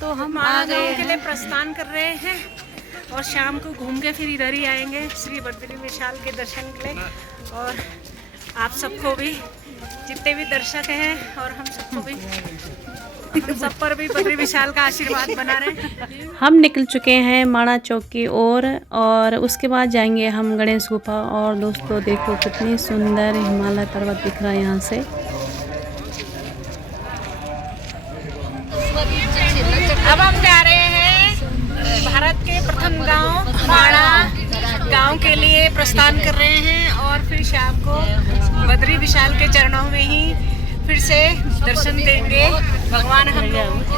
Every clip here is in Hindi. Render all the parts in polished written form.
तो हम आ गए के लिए प्रस्थान कर रहे हैं और शाम को घूम के फिर इधर ही आएंगे श्री बद्री विशाल के दर्शन के लिए। और आप सबको भी, जितने भी दर्शक हैं और हम सबको भी, हम सब पर भी बद्री विशाल का आशीर्वाद बना रहे। हम निकल चुके हैं माणा चौक की ओर और उसके बाद जाएंगे हम गणेश गुफा। और दोस्तों देखो कितनी सुंदर हिमालय पर्वत दिख रहा है यहाँ से। अब हम जा रहे हैं भारत के प्रथम गांव माणा गांव के लिए प्रस्थान कर रहे हैं और फिर शाम को बद्री विशाल के चरणों में ही फिर से दर्शन देंगे। भगवान हम लोगों को,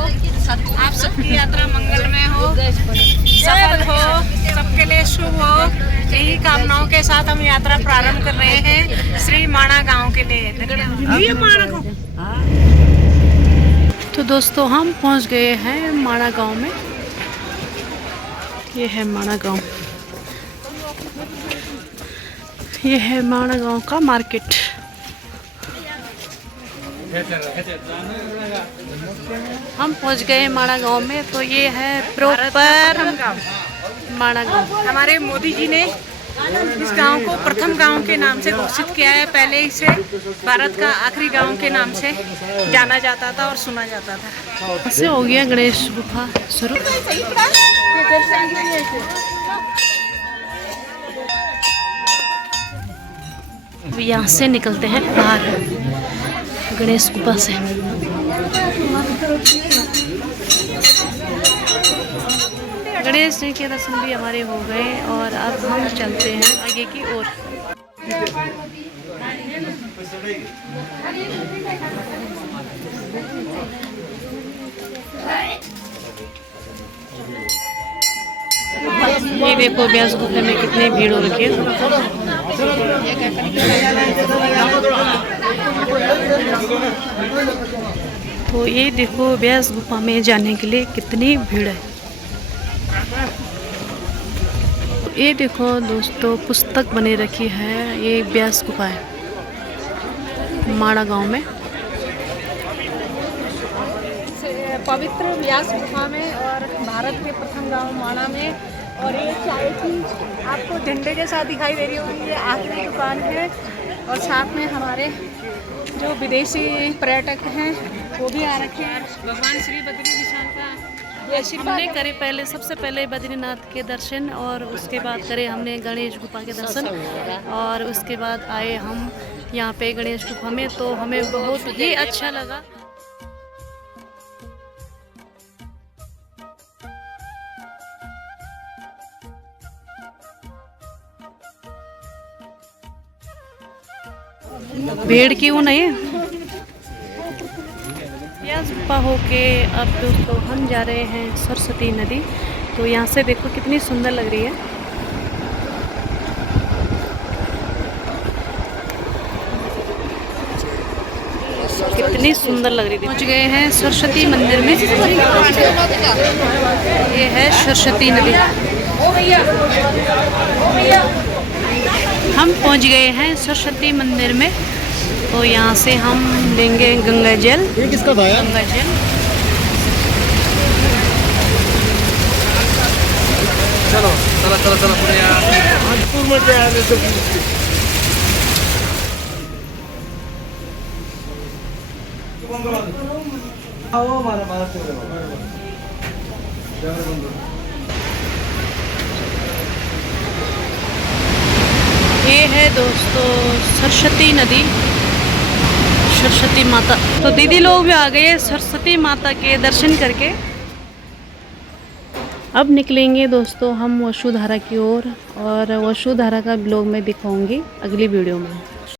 आप सबकी यात्रा मंगलमय हो, सफल हो, सबके लिए शुभ हो, यही कामनाओं के साथ हम यात्रा प्रारंभ कर रहे हैं श्री माणा गांव के लिए। तो दोस्तों हम पहुंच गए हैं माणा गांव में। ये है माणा गांव, ये है माणा गांव का मार्केट। हम पहुंच गए माणा गांव में। तो ये है प्रॉपर माणा गांव। हमारे मोदी जी ने इस गांव को प्रथम गांव के नाम से घोषित किया है। पहले इसे भारत का आखिरी गांव के नाम से जाना जाता था और सुना जाता था। ऐसे हो गया गणेश गुफा शुरू। यहाँ से निकलते हैं बाहर गणेश गुफा से। गणेश जी के दर्शन भी हमारे हो गए और अब हम चलते हैं आगे की ओर। ये देखो व्यास गुफा में कितनी भीड़ हो रखी है। तो ये देखो व्यास गुफा में जाने के लिए कितनी भीड़ है। ये देखो दोस्तों पुस्तक बनी रखी है। ये व्यास गुफा है माणा गांव में। पवित्र व्यास गुफा में और भारत के प्रथम गांव माणा में। और ये चाय की आपको झंडे के साथ दिखाई दे रही होगी, ये आखिरी दुकान है। और साथ में हमारे जो विदेशी पर्यटक हैं वो भी आ रखे हैं। भगवान श्री बद्री विशाल का हमने करे पहले, सबसे पहले बद्रीनाथ के दर्शन और उसके बाद करे हमने गणेश गुफा के दर्शन और उसके बाद आए हम यहाँ पे गणेश गुफा में। तो हमें बहुत ही अच्छा लगा। भीड़ क्यों नहीं व्यास गुफा होके अब दोस्तों हम जा रहे हैं सरस्वती नदी। तो यहाँ से देखो कितनी सुंदर लग रही है। कितनी सुंदर लग रही थी। पहुँच गए हैं सरस्वती मंदिर में। ये है सरस्वती नदी। हम पहुँच गए हैं सरस्वती मंदिर में। तो यहाँ से हम लेंगे गंगा जल। ये किसका था यार? गंगा जल चलो चलो चलो चलो पूरे ये है दोस्तों सरस्वती नदी, सरस्वती माता। तो दीदी लोग भी आ गए सरस्वती माता के दर्शन करके। अब निकलेंगे दोस्तों हम वसुधारा की ओर और वसुधारा का ब्लॉग में दिखाऊंगी अगली वीडियो में।